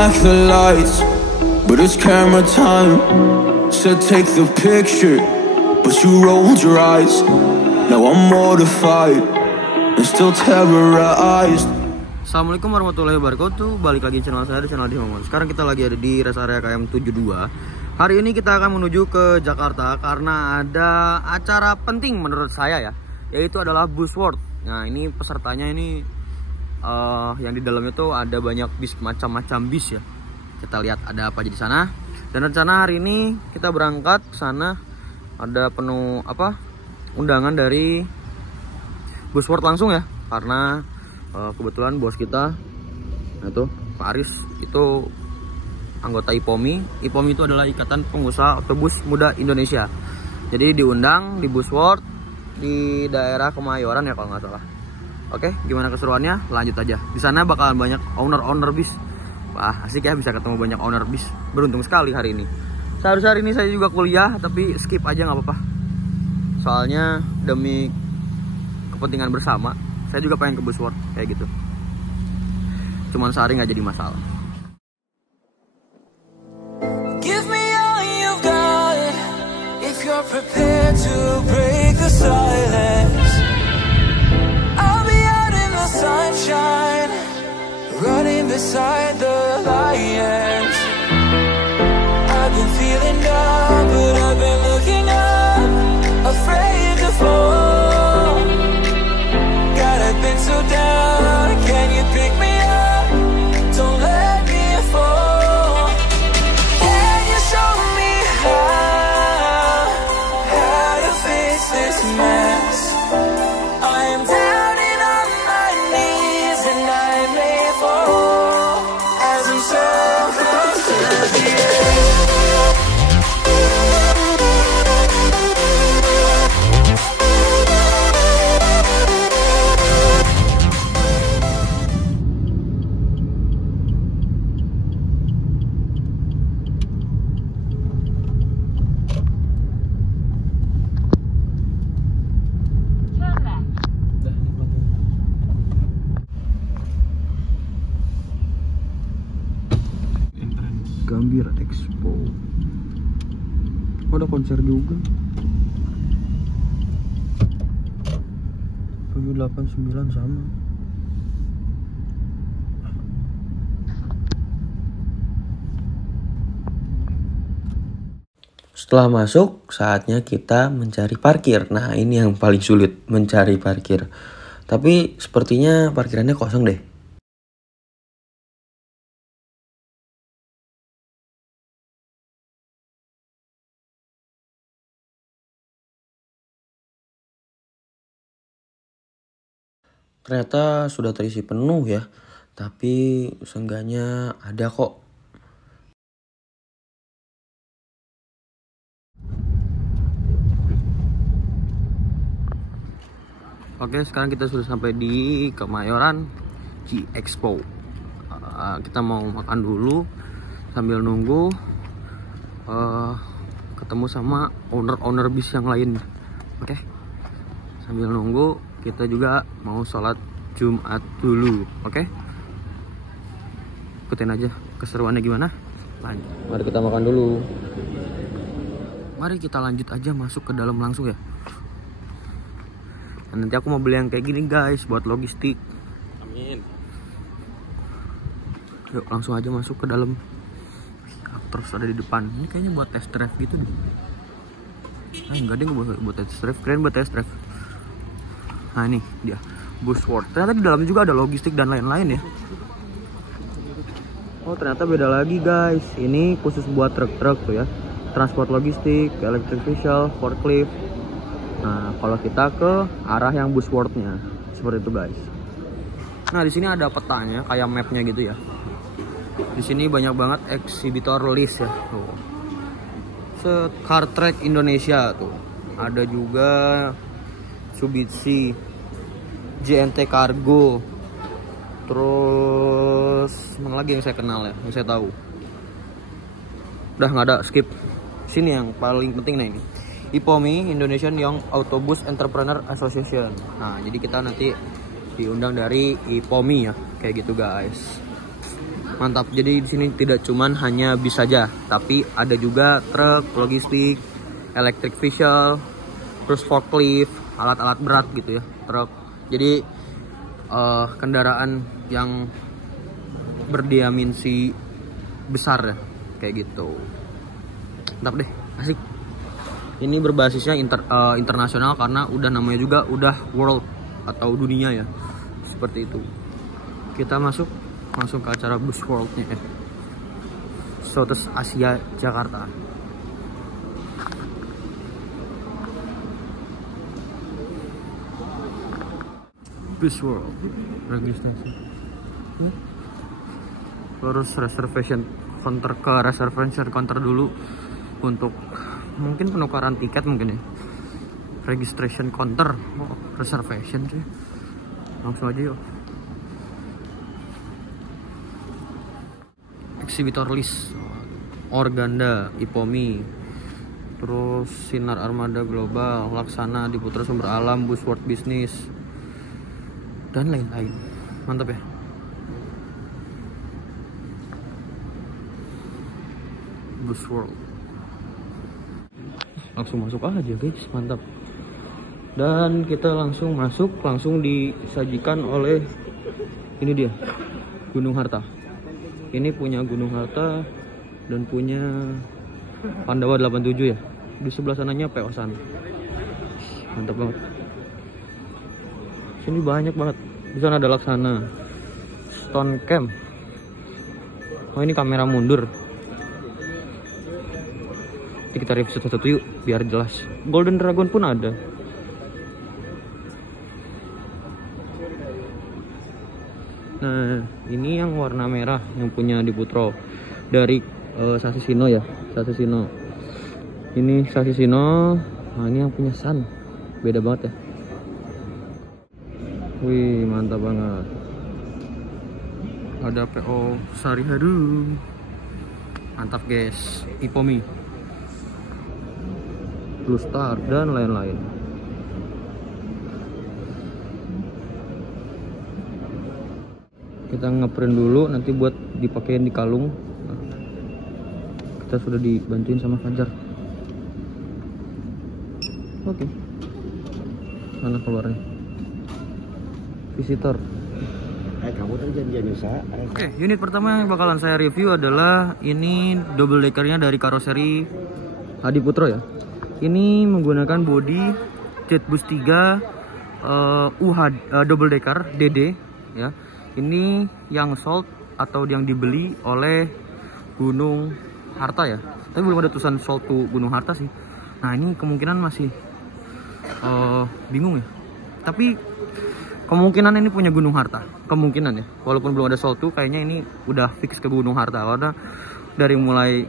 like the lights, but it's camera time. Said take the picture, but you rolled your eyes. Now I'm mortified and still terrorized. Assalamualaikum warahmatullahi wabarakatuh. Balik lagi channel saya, di channel Dimomon. Sekarang kita lagi ada di rest area KM 72. Hari ini kita akan menuju ke Jakarta karena ada acara penting menurut saya ya, yaitu adalah Bus World. Nah, ini pesertanya ini yang di dalamnya tuh ada banyak bis, macam-macam bis ya. Kita lihat ada apa aja di sana. Dan rencana hari ini kita berangkat ke sana, ada penuh undangan dari Bus World langsung ya, karena kebetulan bos kita, nah tuh Pak Aris itu anggota IPOMI. IPOMI itu adalah Ikatan Pengusaha Otobus Muda Indonesia. Jadi diundang di Bus World di daerah Kemayoran ya kalau nggak salah. Oke, gimana keseruannya? Lanjut aja. Di sana bakalan banyak owner bis. Wah, asik ya bisa ketemu banyak owner bis. Beruntung sekali hari ini. Seharusnya hari ini saya juga kuliah, tapi skip aja nggak apa-apa. Soalnya demi kepentingan bersama, saya juga pengen ke Bus World kayak gitu. Cuman sehari nggak jadi masalah. Give me all you've got, if you're prepared to break the silence. I'll be out in the sunshine, running beside the lions. I've been feeling down, but I've been looking up, afraid to fall. God, I've been so down, can you pick me up? Don't let me fall. Can you show me how to fix this mess? I am down and on my knees and I may fall as I'm so close to the end. Gambir Expo. Oh, ada konser juga. 789 sama. Setelah masuk, saatnya kita mencari parkir. Nah, ini yang paling sulit, mencari parkir. Tapi sepertinya parkirannya kosong deh. Ternyata sudah terisi penuh ya, tapi seenggaknya ada kok. Oke, sekarang kita sudah sampai di Kemayoran G-Expo. Kita mau makan dulu sambil nunggu ketemu sama owner bis yang lain. Oke, sambil nunggu kita juga mau sholat Jumat dulu. Oke, ikutin aja keseruannya gimana. Lanjut. Mari kita makan dulu. Mari kita lanjut aja masuk ke dalam langsung ya. Dan nanti aku mau beli yang kayak gini guys, buat logistik. Amin. Yuk langsung aja masuk ke dalam. Terus ada di depan. Ini kayaknya buat test drive gitu deh. Enggak deh, buat test drive. Keren buat test drive. Nah, ini dia Bus World. Ternyata di dalamnya juga ada logistik dan lain-lain ya. Oh, ternyata beda lagi guys. Ini khusus buat truk-truk tuh ya. Transport logistik, electric vehicle, forklift. Nah, kalau kita ke arah yang Bus World-nya seperti itu guys. Nah, di sini ada petanya kayak mapnya gitu ya. Di sini banyak banget eksibitor list ya. Tuh. Car Track Indonesia tuh. Ada juga Mitsubishi, JNT Cargo, terus mana lagi yang saya kenal ya, yang saya tahu. Udah nggak ada, skip. Sini yang paling penting, nah ini IPOMI, Indonesian Young Autobus Entrepreneur Association. Nah, jadi kita nanti diundang dari IPOMI ya, kayak gitu guys. Mantap. Jadi di sini tidak cuman hanya bis saja, tapi ada juga truk, logistik, electric vehicle, terus forklift, alat-alat berat gitu ya, truk. Jadi kendaraan yang berdimensi besar ya, kayak gitu. Mantap deh, asik. Ini berbasisnya internasional karena udah namanya juga udah world atau dunia ya, seperti itu. Kita langsung ke acara Bus World-nya ya. Southeast Asia Jakarta. Bus World registrasi. Harus reservation counter dulu untuk mungkin penukaran tiket mungkin ya. Registration counter, reservation sih. Langsung aja yuk. Exhibitor list, Organda, Ipomi, terus Sinar Armada Global, Laksana, Diputra Sumber Alam, Bus World Business, dan lain-lain. Mantap ya. Bus World. Langsung masuk aja guys, mantap. Dan kita langsung masuk, langsung disajikan oleh ini dia, Gunung Harta. Ini punya Gunung Harta dan punya Pandawa 87 ya. Di sebelah sananya Peosan. Mantap banget. Sini banyak banget. Di sana ada Laksana, Stone Camp. Oh ini kamera mundur. Nanti kita review satu-satu yuk biar jelas. Golden Dragon pun ada. Nah, ini yang warna merah yang punya Diputro dari Sasisino ya, Sasisino. Ini Sasisino. Nah, ini yang punya Sun. Beda banget ya. Wih, mantap banget. Ada PO Sarihadu. Mantap guys. Ipomi, Blue Star dan lain-lain. Kita ngeprint dulu nanti buat dipakein di kalung. Nah, kita sudah dibantuin sama Fajar. Oke. Mana keluarnya? Visitor. Kamu tadi janjian usaha. Oke, unit pertama yang bakalan saya review adalah ini double deckernya dari karoseri Hadiputro ya. Ini menggunakan bodi Jetbus 3 double decker DD ya. Ini yang sold atau yang dibeli oleh Gunung Harta ya. Tapi belum ada tulisan sold to Gunung Harta sih. Nah ini kemungkinan masih bingung ya. Tapi kemungkinan ini punya Gunung Harta. Kemungkinan ya. Walaupun belum ada sold to, kayaknya ini udah fix ke Gunung Harta. Karena dari mulai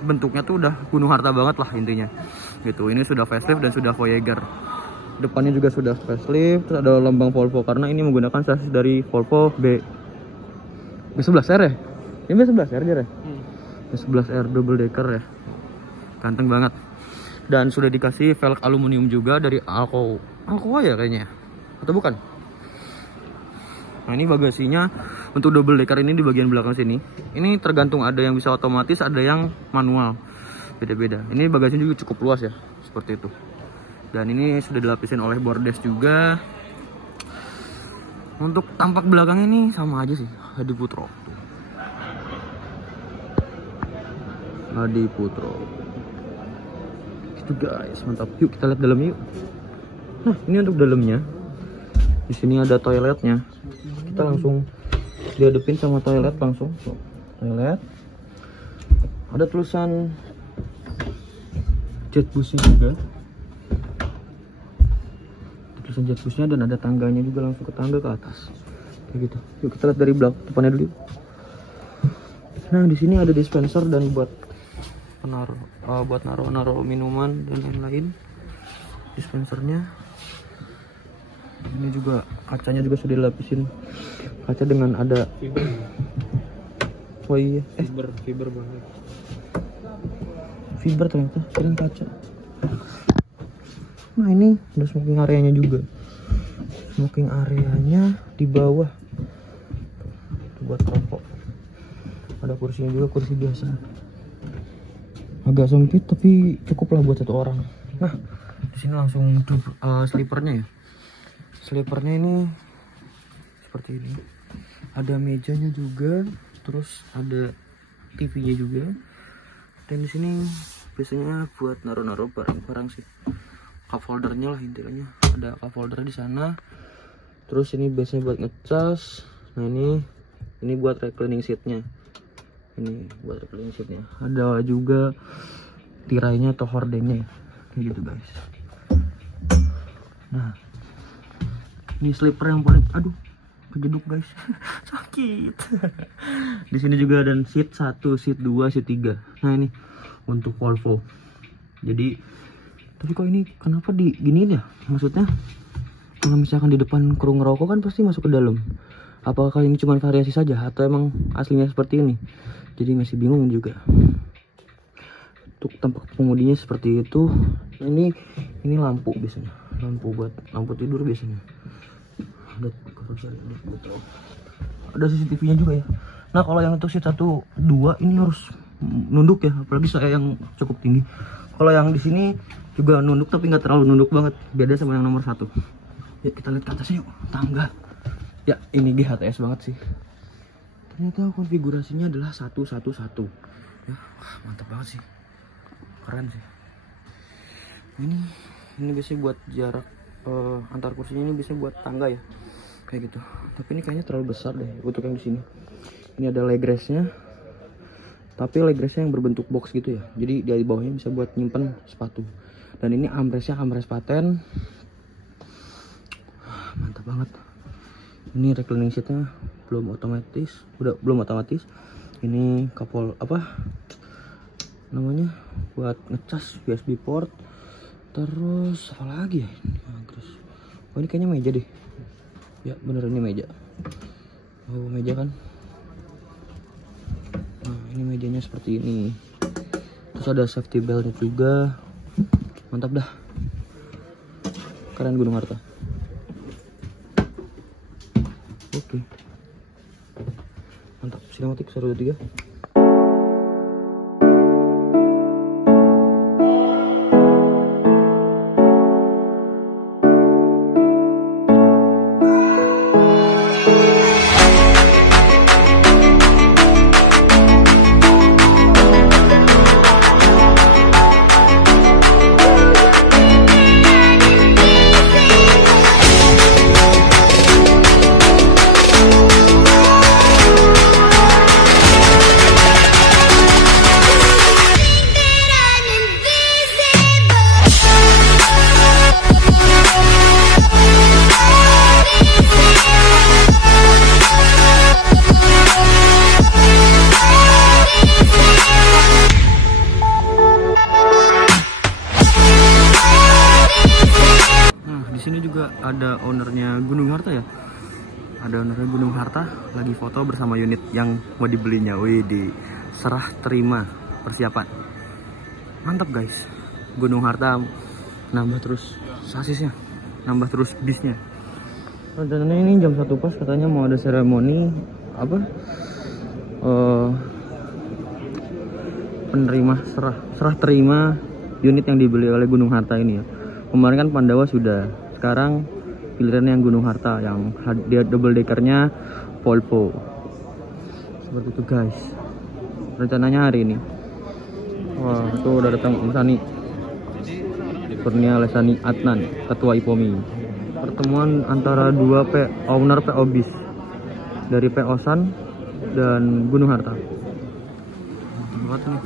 bentuknya tuh udah Gunung Harta banget lah intinya. Gitu. Ini sudah facelift dan sudah Voyager. Depannya juga sudah facelift, terus ada lambang Volvo karena ini menggunakan sasis dari Volvo B11R ya. Ini B11R dia ya. B11R double decker ya. Ganteng banget. Dan sudah dikasih velg aluminium juga dari Alcoa ya kayaknya. Atau bukan? Nah, ini bagasinya untuk double decker ini di bagian belakang sini. Ini tergantung, ada yang bisa otomatis, ada yang manual. Beda-beda. Ini bagasinya juga cukup luas ya, seperti itu. Dan ini sudah dilapisin oleh bordes juga. Untuk tampak belakang ini sama aja sih, Hadiputro. Hadiputro. Gitu guys, mantap. Yuk kita lihat dalam yuk. Nah, ini untuk dalamnya. Di sini ada toiletnya. Kita langsung dihadapin sama toilet langsung. Tuh, toilet. Ada tulisan Jetbusnya juga. Tulisan Jetbusnya dan ada tangganya juga, langsung ke tangga ke atas. Kayak gitu. Yuk kita lihat dari belakang depannya dulu. Nah, di sini ada dispenser dan buat naruh minuman dan lain-lain. Dispensernya. Ini juga kacanya juga sudah dilapisin kaca dengan ada fiber. Oh iya, fiber banget. Fiber ternyata, keren kaca. Nah ini ada smoking areanya juga. Smoking areanya di bawah buat rokok. Ada kursinya juga, kursi biasa. Agak sempit tapi cukup lah buat satu orang. Nah, di sini langsung sleepernya ya. Sleepernya ini seperti ini. Ada mejanya juga, terus ada TV-nya juga. Dan di sini biasanya buat naruh-naruh barang-barang sih. Cup holdernya lah intinya. Ada cup holder di sana. Terus ini biasanya buat ngecas. Nah ini buat reclining seatnya. Ini buat reclining seatnya. Ada juga tirainya atau hordengnya, kayak gitu guys. Nah, ini sleeper yang paling, aduh, kejeduk guys, sakit. Di sini juga ada seat 1, seat 2, seat 3. Nah ini untuk Volvo. Jadi, tapi kok ini kenapa diginiin ya? Maksudnya, kalau misalkan di depan kru ngerokok kan pasti masuk ke dalam. Apakah ini cuma variasi saja atau emang aslinya seperti ini? Jadi masih bingung juga. Untuk tempat pengemudinya seperti itu. Ini lampu biasanya, lampu tidur biasanya. Ada CCTV-nya juga ya. Nah kalau yang untuk seat 1, 2 ini harus nunduk ya, apalagi saya yang cukup tinggi. Kalau yang di sini juga nunduk tapi nggak terlalu nunduk banget, beda sama yang nomor 1. Ya kita lihat ke atasnya yuk, tangga. Ya ini GHTS banget sih. Ternyata konfigurasinya adalah 111. Ya, mantap banget sih, keren sih. Ini biasanya buat jarak antar kursinya, ini bisa buat tangga ya, kayak gitu. Tapi ini kayaknya terlalu besar deh untuk yang di sini. Ini ada leg restnya, tapi leg restnya yang berbentuk box gitu ya. Jadi di bawahnya bisa buat nyimpen sepatu. Dan ini armrestnya armrest paten, mantap banget. Ini reclining seatnya belum otomatis, belum otomatis. Ini kapol apa namanya buat ngecas USB port. Terus apa lagi ya? Terus, oh ini kayaknya meja deh. Ya bener, ini meja. Oh meja kan. Nah ini mejanya seperti ini. Terus ada safety beltnya juga. Mantap dah. Keren Gunung Harta. Oke. Mantap. Sinematik 1, 2, 3. Ada ownernya Gunung Harta ya. Ada ownernya Gunung Harta lagi foto bersama unit yang mau dibelinya. Wih, serah terima persiapan. Mantap guys. Gunung Harta nambah terus sasisnya, nambah terus bisnya. Rencananya ini jam 1 pas katanya mau ada seremoni apa? Penerima serah terima unit yang dibeli oleh Gunung Harta ini ya. Kemarin kan Pandawa sudah, sekarang pilihan yang Gunung Harta yang dia double deckernya Volvo. Seperti itu guys. Rencananya hari ini. Wah, itu udah datang Om Sani. Kurnia Lesani Adnan, Ketua IPOMI. Pertemuan antara dua owner PO bis dari PO San dan Gunung Harta. Buat nih.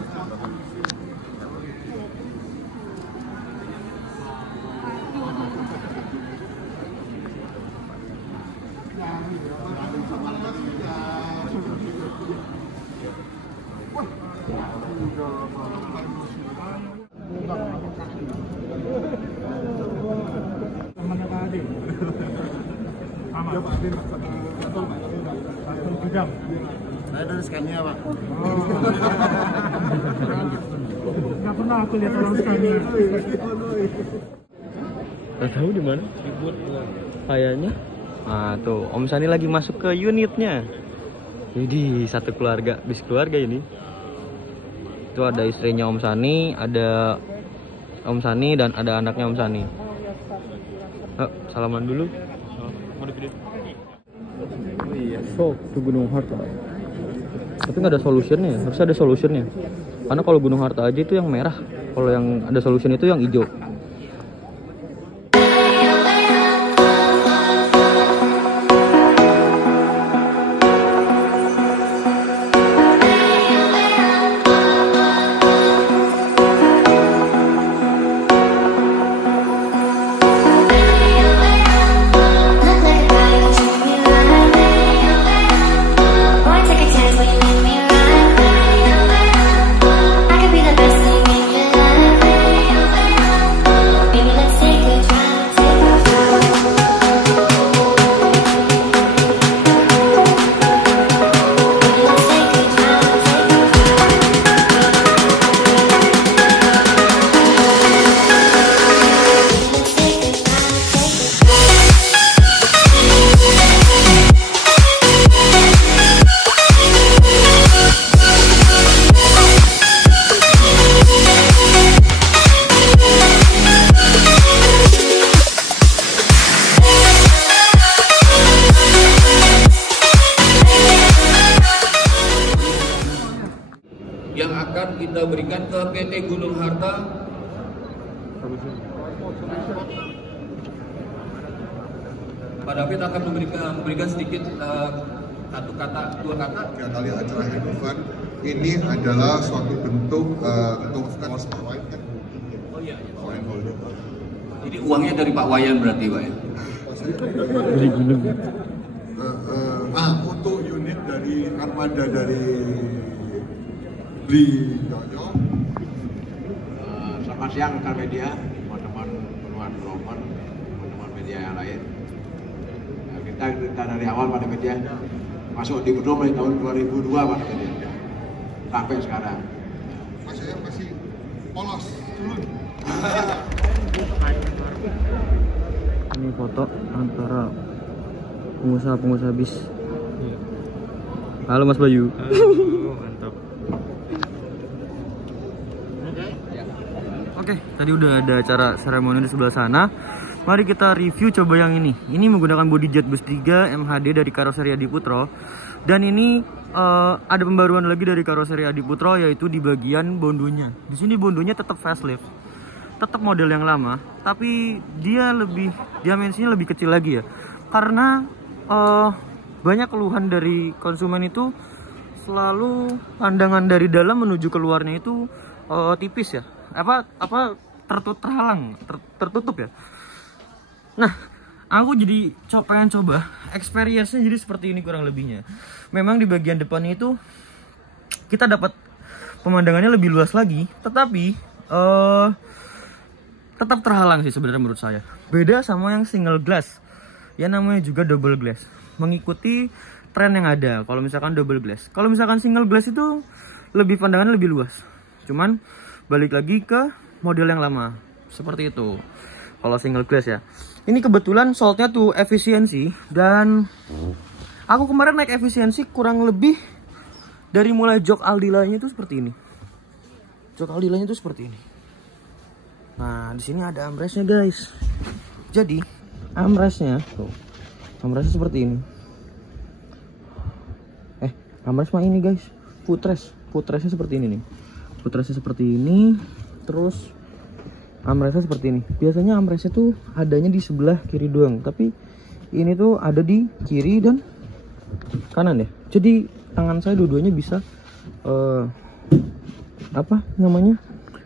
Ada scan-nya, Pak. Nggak pernah aku lihat orang scan-nya. Nggak tahu di mana. Kayaknya. Ah tuh, Om Sani lagi masuk ke unitnya. Jadi satu keluarga, bis keluarga ini. Itu ada istrinya Om Sani, ada Om Sani dan ada anaknya Om Sani. Salaman dulu. Mau di video. Oh iya, so itu Gunung Harta. Tapi nggak ada solutionnya ya, harus ada solutionnya. Karena kalau Gunung Harta aja itu yang merah, kalau yang ada solution itu yang hijau. Yang akan kita berikan ke PT Gunung Harta. Pak David akan memberikan sedikit satu kata, dua kata. Tiga kali acara handover ini adalah suatu bentuk untuk Pak Wayan kan? Oh iya. Pak Wayan Holding. Jadi uangnya dari Pak Wayan berarti Pak ya? Dari gunung. Untuk unit dari armada dari Bli Yoyo. Selamat siang rekan media, teman-teman penuan vlogger, teman-teman media yang lain. Kita dari awal pada media masuk di Bedom dari tahun 2002 pada media sampai sekarang. Saya masih polos, culun. Ini foto antara pengusaha bis. Halo Mas Bayu. Mantap. Oke, tadi udah ada acara seremoni di sebelah sana. Mari kita review coba yang ini. Ini menggunakan body jet bus 3 MHD dari karoseri Adiputro. Dan ini ada pembaruan lagi dari karoseri Adiputro, yaitu di bagian bondonya. Di sini bondonya tetap facelift, tetap model yang lama, tapi dia dimensinya lebih kecil lagi ya. Karena banyak keluhan dari konsumen itu selalu pandangan dari dalam menuju keluarnya itu tipis ya. Tertutup ya. Nah, aku jadi pengen coba experience-nya jadi seperti ini kurang lebihnya. Memang di bagian depannya itu kita dapat pemandangannya lebih luas lagi, tetapi tetap terhalang sih sebenarnya menurut saya. Beda sama yang single glass. Ya namanya juga double glass. Mengikuti tren yang ada. Kalau misalkan double glass, kalau misalkan single glass itu pandangannya lebih luas. Cuman balik lagi ke model yang lama seperti itu kalau single glass ya. Ini kebetulan saltnya tuh efisiensi, dan aku kemarin naik efisiensi kurang lebih dari mulai jok Aldila-nya itu seperti ini. Jok Aldila-nya itu seperti ini. Nah, di sini ada armrestnya guys. Jadi armrestnya tuh, armrestnya seperti ini. Armrest mah ini guys, footrestnya seperti ini nih. Footrestnya seperti ini, terus armrestnya seperti ini. Biasanya armrestnya tuh adanya di sebelah kiri doang, tapi ini tuh ada di kiri dan kanan ya. Jadi tangan saya dua-duanya bisa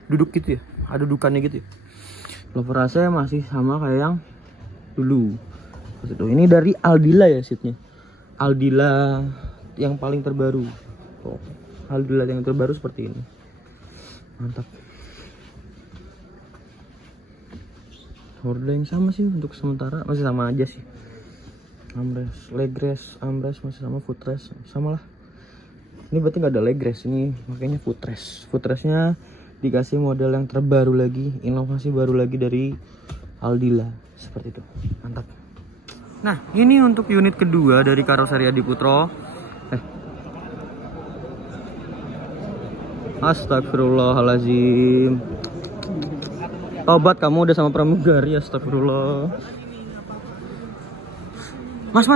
duduk gitu ya, ada dudukannya gitu ya. Lover saya masih sama kayak yang dulu. Ini dari Aldila ya seatnya, Aldila yang paling terbaru. Aldila yang terbaru seperti ini. Mantap. Horde yang sama sih untuk sementara, masih sama aja sih. Armrest, legrest, armrest masih sama, footrest sama lah. Ini berarti nggak ada legrest, ini makanya footrest. Footrestnya dikasih model yang terbaru lagi, inovasi baru lagi dari Aldila seperti itu. Mantap. Nah, ini untuk unit kedua dari karoseri Adiputro. Astagfirullahaladzim. Tobat kamu udah sama pramugari, astagfirullah. Mas,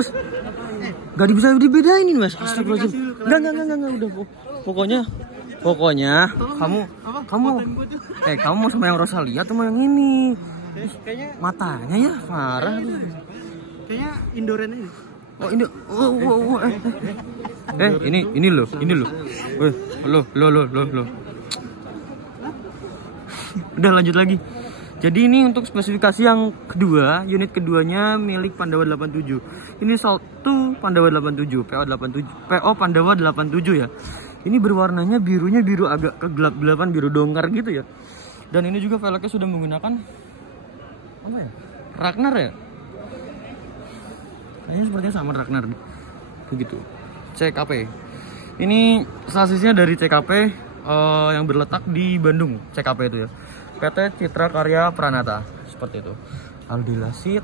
gak bisa dibedain ini mas. Astagfirullahaladzim. Enggak, udah. Pokoknya kamu mau sama yang Rosalia atau mau yang ini? Matanya ya marah. Kayaknya Indoren ini. Oh ini, ini loh. Loh. Udah lanjut lagi. Jadi ini untuk spesifikasi yang kedua, unit keduanya milik Pandawa 87. Ini satu Pandawa 87, PO Pandawa 87 ya. Ini berwarnanya birunya biru agak kegelap-gelapan, biru dongkar gitu ya. Dan ini juga velgnya sudah menggunakan apa ya? Ragnar ya? Kayaknya sepertinya sama Ragnar begitu. CKP. Ini sasisnya dari CKP yang berletak di Bandung. CKP itu ya. PT Citra Karya Pranata seperti itu. Aldilasit.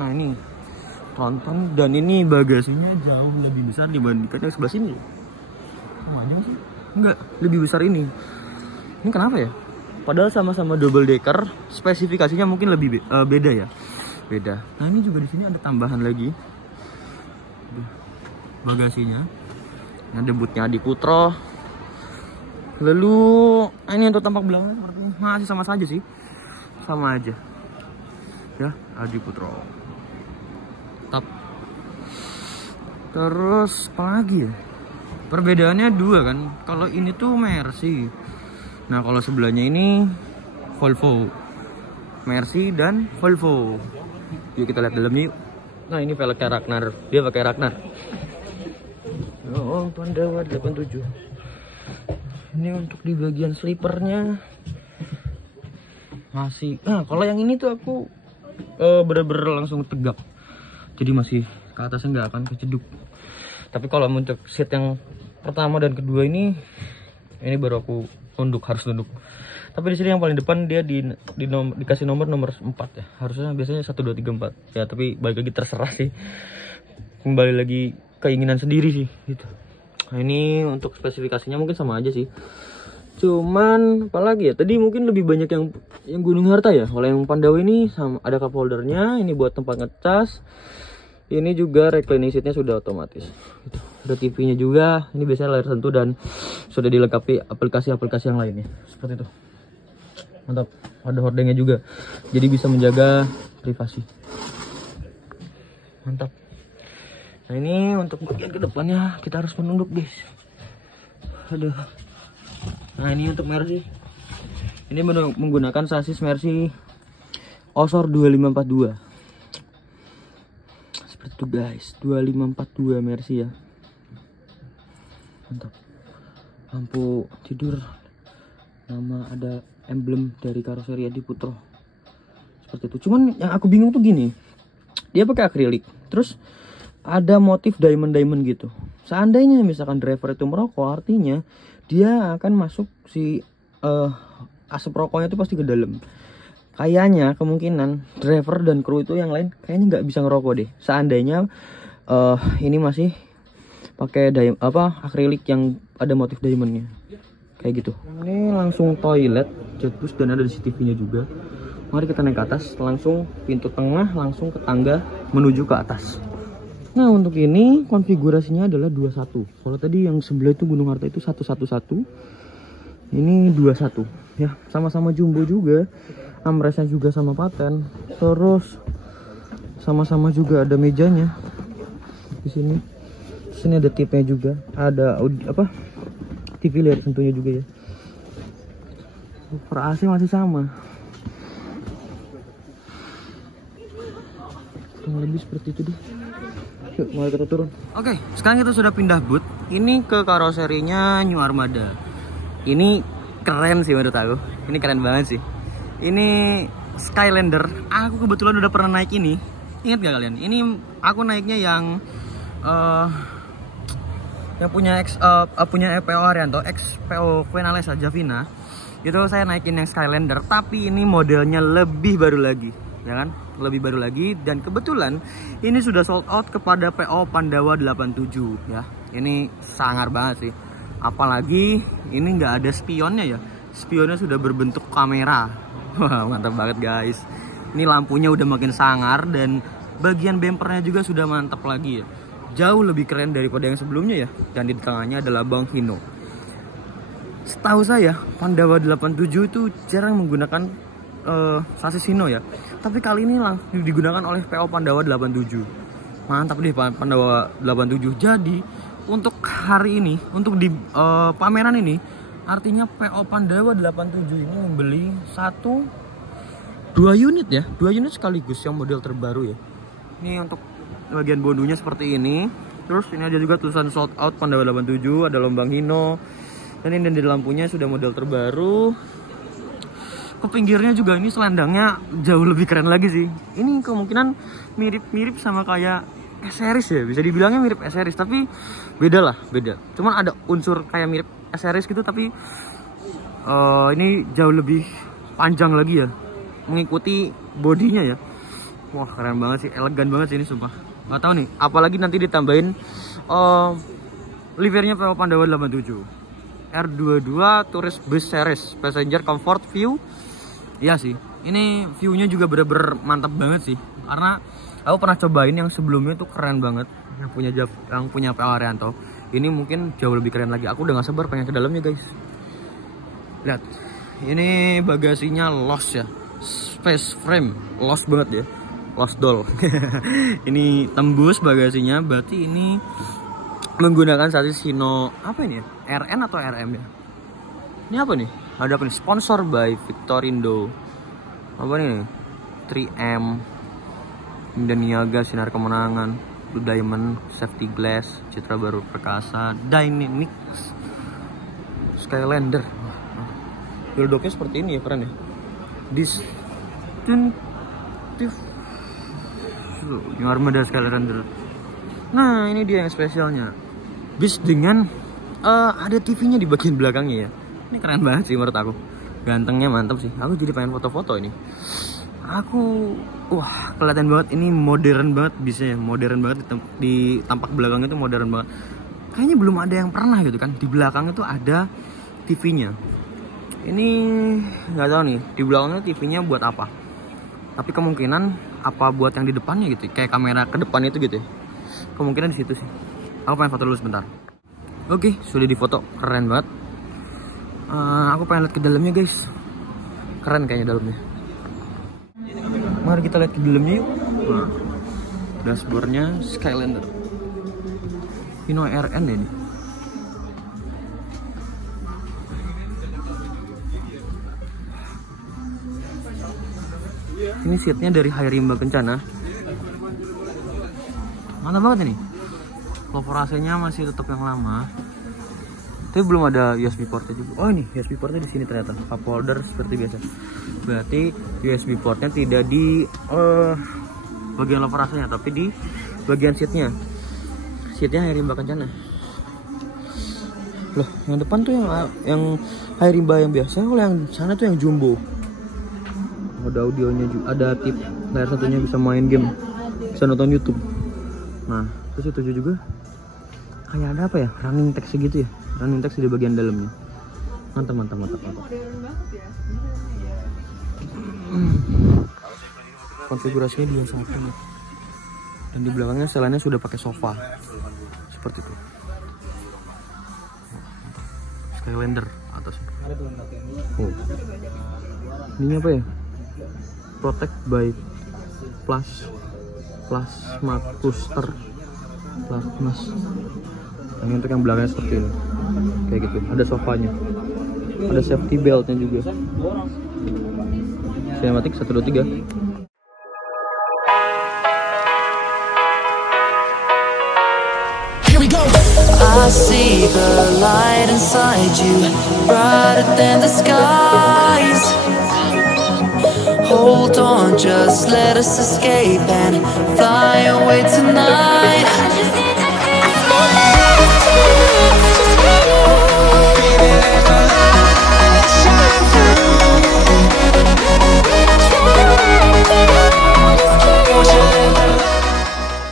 Nah ini tronton dan ini bagasinya jauh lebih besar dibandingkan yang sebelah sini. Sama aja sih? Enggak, lebih besar ini. Ini kenapa ya? Padahal sama-sama double decker, spesifikasinya mungkin lebih beda ya. Beda. Nah ini juga di sini ada tambahan lagi. Bagasinya. Ada bootnya di Putro. Lalu ini untuk tampak belakang masih sama saja sih, sama aja ya, Adi Putro. Terus apa lagi ya, perbedaannya dua kan. Kalau ini tuh Mercy, nah kalau sebelahnya ini Volvo. Mercy dan Volvo. Yuk kita lihat dalamnya yuk. Nah ini velgnya Ragnar, dia pakai Ragnar. Oh Pandawa 87. Ini untuk di bagian slipernya masih. Nah kalau yang ini tuh aku bener-bener langsung tegak, jadi masih ke atasnya nggak akan keceduk. Tapi kalau untuk seat yang pertama dan kedua ini baru aku harus tunduk. Tapi di sini yang paling depan dia dikasih nomor 4 ya. Harusnya biasanya 1, 2, 3, 4 ya. Tapi balik lagi terserah sih. Kembali lagi keinginan sendiri sih gitu. Nah ini untuk spesifikasinya mungkin sama aja sih. Cuman apalagi ya, tadi mungkin lebih banyak yang Gunung Harta ya. Kalau yang Pandawa ini sama ada cup holdernya, ini buat tempat ngecas. Ini juga reclining seatnya sudah otomatis gitu. Ada TV-nya juga. Ini biasanya layar sentuh dan sudah dilengkapi aplikasi-aplikasi yang lainnya seperti itu. Mantap. Ada hordengnya juga, jadi bisa menjaga privasi. Mantap. Nah ini untuk bagian kedepannya kita harus menunduk guys. Aduh. Nah ini untuk Mercy. Ini menggunakan sasis Mercy Osor 2542. Seperti itu guys, 2542 Mercy ya. Mantap. Lampu tidur, nama ada emblem dari karoseri Adi Putro. Seperti itu. Cuman yang aku bingung tuh gini, dia pakai akrilik, terus ada motif diamond gitu. Seandainya misalkan driver itu merokok, artinya dia akan masuk si asap rokoknya itu pasti ke dalam. Kayaknya kemungkinan driver dan kru itu yang lain kayaknya nggak bisa ngerokok deh. Seandainya ini masih pakai akrilik yang ada motif diamondnya kayak gitu. Ini langsung toilet jetbus dan ada CCTV-nya juga. Mari kita naik ke atas, langsung pintu tengah, langsung ke tangga menuju ke atas. Nah untuk ini konfigurasinya adalah 21. Kalau tadi yang sebelah itu Gunung Harta itu 111, ini 21 ya, sama-sama jumbo juga. Armrestnya juga sama paten, terus sama-sama juga ada mejanya di sini. Di sini ada tipnya juga, ada TV layar sentuhnya juga ya. Per AC masih sama, kurang lebih seperti itu deh. Yuk, mulai kita turun. Oke, sekarang kita sudah pindah booth. Ini ke karoserinya New Armada. Ini keren sih menurut aku. Ini keren banget sih. Ini Skylander. Aku kebetulan udah pernah naik ini. Ingat gak kalian? Ini aku naiknya yang punya PO Haryanto, PO Quenales Javina. Itu saya naikin yang Skylander, tapi ini modelnya lebih baru lagi, ya kan? Lebih baru lagi, dan kebetulan ini sudah sold out kepada PO Pandawa 87 ya. Ini sangar banget sih. Apalagi ini nggak ada spionnya ya. Spionnya sudah berbentuk kamera. Wah, mantap banget guys. Ini lampunya udah makin sangar dan bagian bempernya juga sudah mantap lagi ya. Jauh lebih keren daripada yang sebelumnya ya. Dan di tengahnya adalah Bang Hino. Setahu saya Pandawa 87 itu jarang menggunakan sasis Hino ya. Tapi kali ini langsung digunakan oleh PO Pandawa 87. Mantap deh Pandawa 87. Jadi untuk hari ini, untuk di pameran ini, artinya PO Pandawa 87 ini membeli 2 unit ya. 2 unit sekaligus yang model terbaru ya. Ini untuk bagian bondunya seperti ini. Terus ini ada juga tulisan sold out Pandawa 87, ada lombang Hino. Dan ini di lampunya sudah model terbaru. Ke pinggirnya juga ini selendangnya jauh lebih keren lagi sih. Ini kemungkinan mirip-mirip sama kayak S-Series ya. Bisa dibilangnya mirip S-Series, tapi beda lah, beda. Cuman ada unsur kayak mirip S-Series gitu, tapi ini jauh lebih panjang lagi ya. Mengikuti bodinya ya. Wah, keren banget sih, elegan banget sih ini sumpah. Gak tahu nih, apalagi nanti ditambahin livernya PO Pandawa 87. R22 Tourist Bus Series Passenger Comfort View. Iya sih, ini view-nya juga bener-bener mantap banget sih. Karena aku pernah cobain yang sebelumnya tuh keren banget, yang punya PO Arianto. Ini mungkin jauh lebih keren lagi. Aku udah gak sabar pengen ke dalamnya guys. Lihat, ini bagasinya Lost ya, space frame, Lost banget ya, Lost doll. Ini tembus bagasinya, berarti ini menggunakan sasis Hino apa ini ya? RN atau RM ya? Ini apa nih? Ada apa nih? Sponsor by Victorindo. Apa nih? 3M, Indah Niaga, Sinar Kemenangan, Blue Diamond, Safety Glass, Citra Baru Perkasa, Dynamics, Skylander. Wheeldoknya seperti ini ya, keren ya. Distinctive Armada Skylander. Nah, ini dia yang spesialnya. Bis dengan ada TV-nya di bagian belakangnya ya. Ini keren banget sih menurut aku. Gantengnya mantap sih. Aku jadi pengen foto-foto ini. Wah, kelihatan banget ini modern banget bisnya. Modern banget di tampak belakang itu modern banget. Kayaknya belum ada yang pernah gitu kan. Di belakang itu ada TV-nya. Ini nggak tahu nih, di belakangnya TV-nya buat apa. Tapi kemungkinan apa buat yang di depannya gitu. Kayak kamera ke depan itu gitu ya. Kemungkinan di situ sih. Aku pengen foto dulu sebentar. Oke, sudah difoto, keren banget. Aku pengen lihat ke dalamnya guys. Keren kayaknya dalamnya. Mari kita lihat ke dalamnya yuk. Nah, dashboardnya Skylander. Hino RN ya ini. Ini seatnya dari Rimba Kencana. Mantap banget ini. Lover AC-nya masih tetap yang lama. Tapi belum ada USB portnya juga. Oh ini USB portnya di sini ternyata. Cup holder seperti biasa. Berarti USB portnya tidak di bagian lover AC-nya, tapi di bagian seatnya. Seatnya Rimba Kencana. Loh, yang depan tuh yang Rimba yang biasa, kalau yang sana tuh yang jumbo. Ada audionya juga, ada tip layar satunya bisa main game, bisa nonton YouTube. Nah, terus itu juga kayak ada apa ya, running text segitu ya, running text di bagian dalamnya. Mantap. Konfigurasinya dia sangat banget. Dan di belakangnya setelannya sudah pakai sofa seperti itu. Skylander atasnya. Oh, ini apa ya? Protect by Plasma Cluster. Ini untuk yang belakangnya seperti ini, kayak gitu. Ada sofanya, ada safety beltnya juga. Cinematic 1, 2, 3. I see the light inside you, brighter than the skies. Hold on, just let us escape and fly away tonight.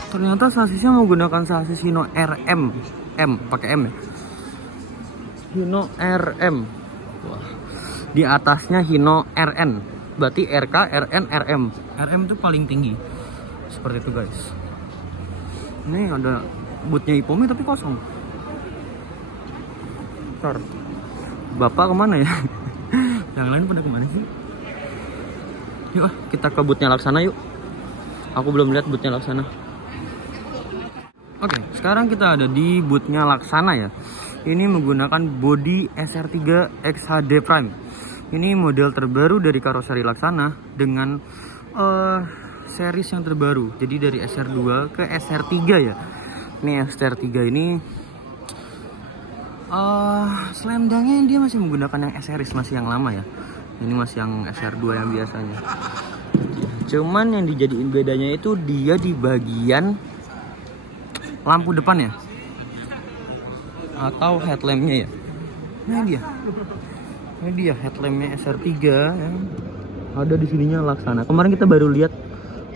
Ternyata sasisnya menggunakan sasis Hino RM, pakai M ya. Hino RM. Wah. Di atasnya Hino RN. Berarti RK, RN, RM. RM itu paling tinggi. Seperti itu guys. Ini ada bootnya Ipomi tapi kosong. Bentar. Bapak kemana ya? Yang lain pada kemana sih? Yuk kita ke bootnya Laksana yuk. Aku belum lihat bootnya Laksana. Oke, sekarang kita ada di bootnya Laksana ya. Ini menggunakan bodi SR3 XHD Prime. Ini model terbaru dari karoseri Laksana dengan series yang terbaru. Jadi dari SR2 ke SR3 ya. Ini SR3 ini selendangnya dia masih menggunakan yang S-series, masih yang lama ya. Ini masih yang SR2 yang biasanya. Cuman yang dijadiin bedanya itu dia di bagian lampu depan ya, atau headlampnya ya. Ini dia headlampnya SR3 yang ada di sininya Laksana. Kemarin kita baru lihat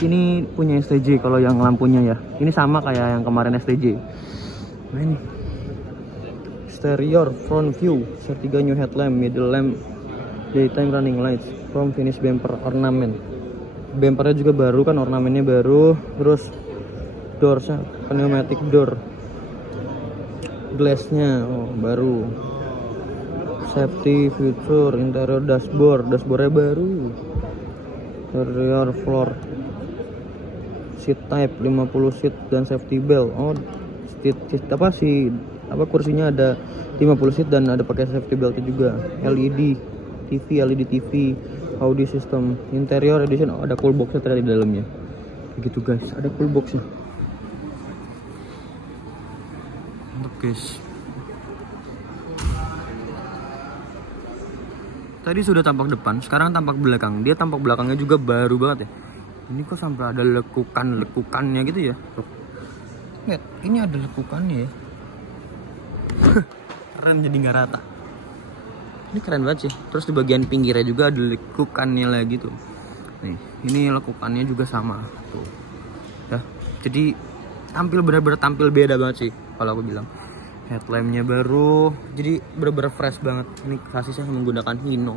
ini punya STJ kalau yang lampunya ya. Ini sama kayak yang kemarin STJ. Nah ini exterior front view SR3 new headlamp, middle lamp, daytime running lights, chrome finish bumper ornament. Bumpernya juga baru kan, ornamennya baru. Terus doorsnya pneumatic door, glassnya baru, safety feature, interior dashboardnya baru, interior floor seat type 50 seat dan safety belt. Kursinya ada 50 seat dan ada pakai safety belt juga. LED TV, audio system, interior edition. Ada cool boxnya ternyata di dalamnya. Begitu guys, ada cool boxnya. Mantap guys. Tadi sudah tampak depan, sekarang tampak belakang. Dia tampak belakangnya juga baru banget ya. Ini kok sampai ada lekukannya gitu ya. Lihat, ini ada lekukannya ya. Keren, jadi nggak rata. Ini keren banget sih. Terus di bagian pinggirnya juga ada lekukannya lagi tuh. Nih, ini lekukannya juga sama tuh. Ya, jadi benar-benar tampil beda banget sih kalau aku bilang. Headlampnya baru, jadi benar-benar fresh banget. Ini sasisnya menggunakan Hino.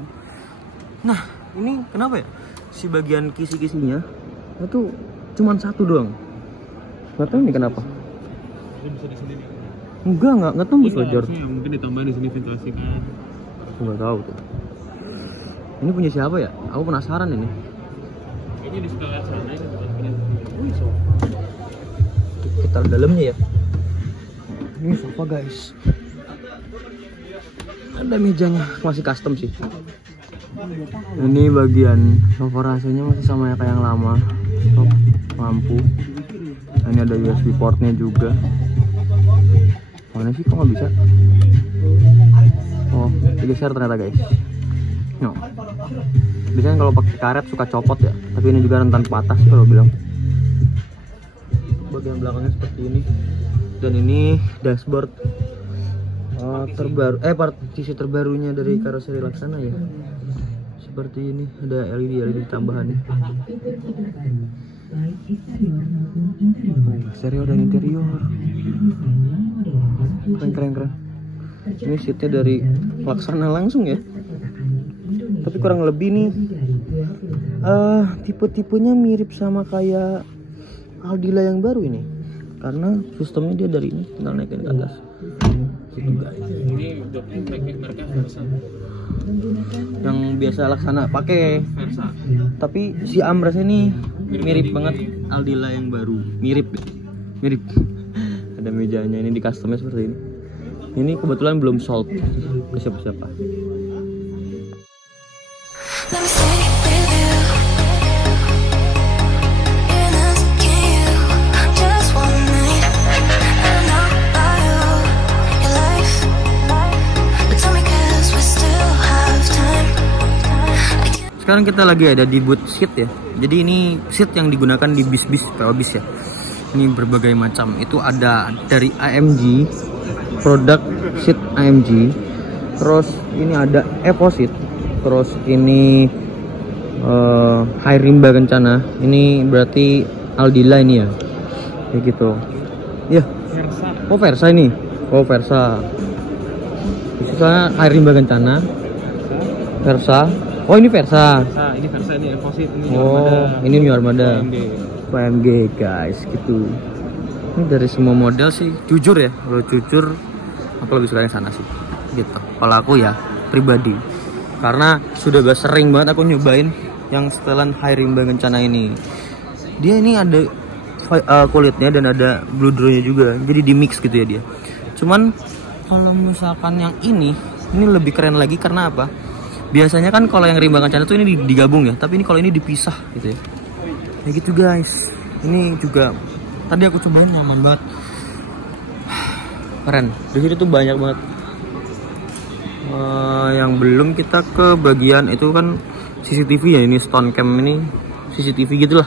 Nah, ini kenapa ya? Si bagian kisi-kisinya itu cuman satu doang. Nggak tahu ini kenapa. Nggak tembus loh Jor. Mungkin ditambahin di sini ventilasi kan. Aku nggak tahu tuh. Ini punya siapa ya? Aku penasaran ini. Ini di sebelah sana ini bukan punya. Kita dalamnya ya. Ini sofa guys. Ada mejanya, masih custom sih. Ini bagian sofa rasanya masih sama kayak yang lama. Stop lampu. Ini ada USB portnya juga. Mana sih, kok nggak bisa? Oh, digeser ternyata guys. No. Biasanya kalau pakai karet suka copot ya, tapi ini juga rentan patah sih kalau bilang. Bagian belakangnya seperti ini. Dan ini dashboard terbaru, partisi terbarunya dari karoseri Laksana ya. Seperti ini, ada LED tambahannya. Stereo dan interior. Keren. Ini seatnya dari Laksana langsung ya. Tapi kurang lebih nih tipe-tipenya mirip sama kayak Aldila yang baru ini. Karena sistemnya dia dari ini, tinggal naikin ke atas. Gitu guys. Ini mereka Versa. Yang biasa Laksana pakai Versa. Tapi si Amres ini mirip banget Aldila yang baru. Mirip. Ada mejanya ini di customnya seperti ini. Ini kebetulan belum sold ke siapa-siapa. Sekarang kita lagi ada di booth seat ya. Jadi ini seat yang digunakan di bis-bis PO bis ya. Ini berbagai macam. Itu ada dari AMG, produk seat AMG. Terus ini ada Evo seat. Terus ini High Rimba Kencana. Ini berarti Aldila ini ya. Kayak gitu. Iya. Versa. Oh Versa ini. Oh Versa. Misalnya air rimba kencana. Versa. Oh ini Versa. Versa, ini Versa ini Evosit ini. Oh, ini New Armada. PMG. guys, gitu. Ini dari semua model sih, jujur ya, kalau jujur aku lebih suka yang sana sih. Gitu. Kalau aku ya pribadi. Karena sudah gak sering banget aku nyobain yang setelan high rimba kencana ini. Dia ini ada kulitnya dan ada bludronya juga. Jadi di mix gitu ya dia. Cuman kalau misalkan yang ini lebih keren lagi karena apa? Biasanya kan kalau yang rimba kencana tuh ini digabung ya, tapi ini kalau ini dipisah gitu ya. Kayak gitu guys. Ini juga tadi aku cobain nyaman banget. Keren. Di sini tuh banyak banget. Yang belum kita ke bagian itu kan CCTV ya, ini stone cam ini CCTV gitulah.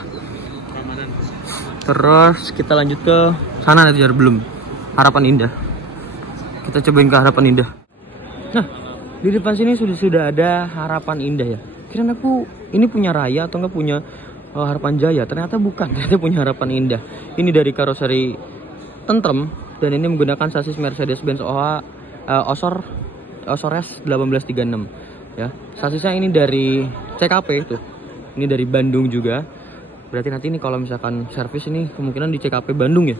Terus kita lanjut ke sana nanti belum. Harapan Indah. Kita cobain ke Harapan Indah. Nah, di depan sini sudah ada Harapan Indah ya. Kirain aku ini punya Raya atau enggak punya Harapan Jaya. Ternyata bukan, ternyata punya Harapan Indah. Ini dari karoseri tentrem dan ini menggunakan sasis Mercedes-Benz Ozores 1836 ya. Sasisnya ini dari CKP tuh. Ini dari Bandung juga. Berarti nanti ini kalau misalkan servis ini kemungkinan di CKP Bandung ya.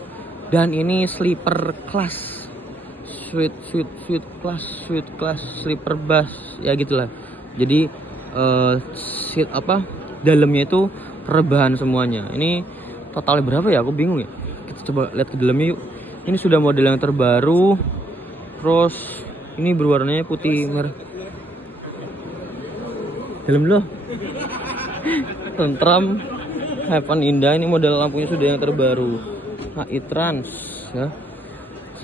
Dan ini sleeper class. Sweet class sleeper bus ya gitulah. Jadi seat dalamnya itu rebahan semuanya. Ini totalnya berapa ya? Aku bingung ya. Kita coba lihat ke dalamnya yuk. Ini sudah model yang terbaru. Terus ini berwarnanya putih merah. Dalam dulu. Tentram. Harapan Indah, ini model lampunya sudah yang terbaru. HI Trans ya.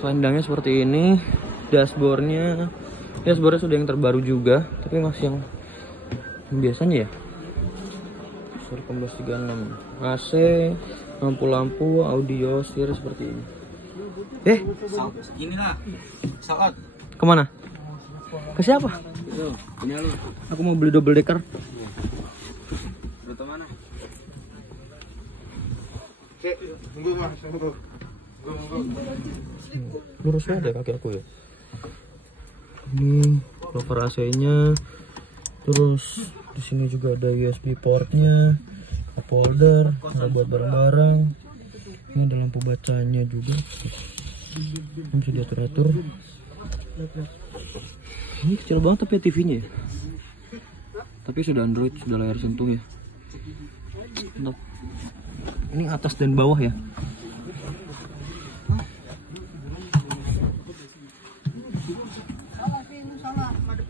Selendangnya seperti ini. Dashboardnya sudah yang terbaru juga, tapi masih yang biasanya ya. 1836. AC, lampu-lampu, audio, setir seperti ini. Inilah saat Kemana? Ke siapa? itu punya lu. Aku mau beli double decker. Rute mana? Tunggu mas, tunggu. Lurus ada kaki aku ya. Ini cover AC-nya. Terus di sini juga ada USB portnya, cup holder, ada buat barang-barang. Ini ada lampu bacanya juga. Ini bisa diatur-atur. Ini kecil banget tapi TV-nya ya. Tapi sudah Android, sudah layar sentuh ya. Mantap. Ini atas dan bawah ya.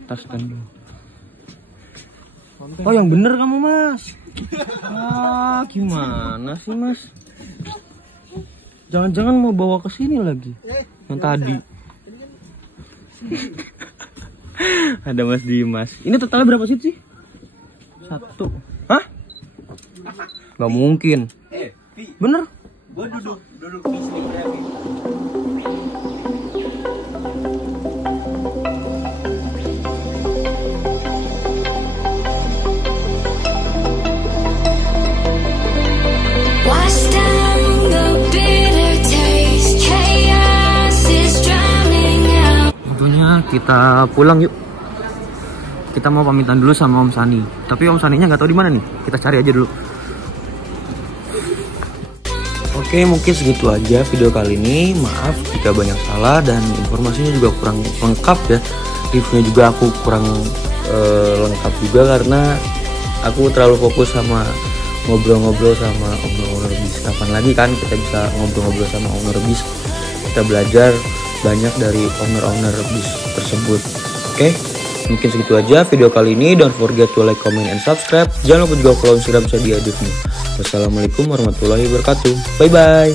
Atas dan bawah. Oh yang bener kamu mas. Gimana sih mas? Jangan-jangan mau bawa ke sini lagi yang tadi. Ada Mas Dimas. Ini totalnya berapa sih? 1. Hah? Gak mungkin. Bener? Gua duduk di sini berarti. Kita pulang yuk. Kita mau pamitan dulu sama Om Sani. Tapi Om Saninya nggak tahu di mana nih. Kita cari aja dulu. Oke, mungkin segitu aja video kali ini. Maaf jika banyak salah dan informasinya juga kurang lengkap ya. Reviewnya juga aku kurang lengkap juga karena aku terlalu fokus sama ngobrol-ngobrol sama owner bis. Kapan lagi kan kita bisa ngobrol-ngobrol sama owner bis? Kita belajar banyak dari owner bis tersebut. Oke, mungkin segitu aja video kali ini. Don't forget to like, comment, and subscribe. Jangan lupa juga follow Instagram saya di Adifmu. Wassalamualaikum warahmatullahi wabarakatuh. Bye bye.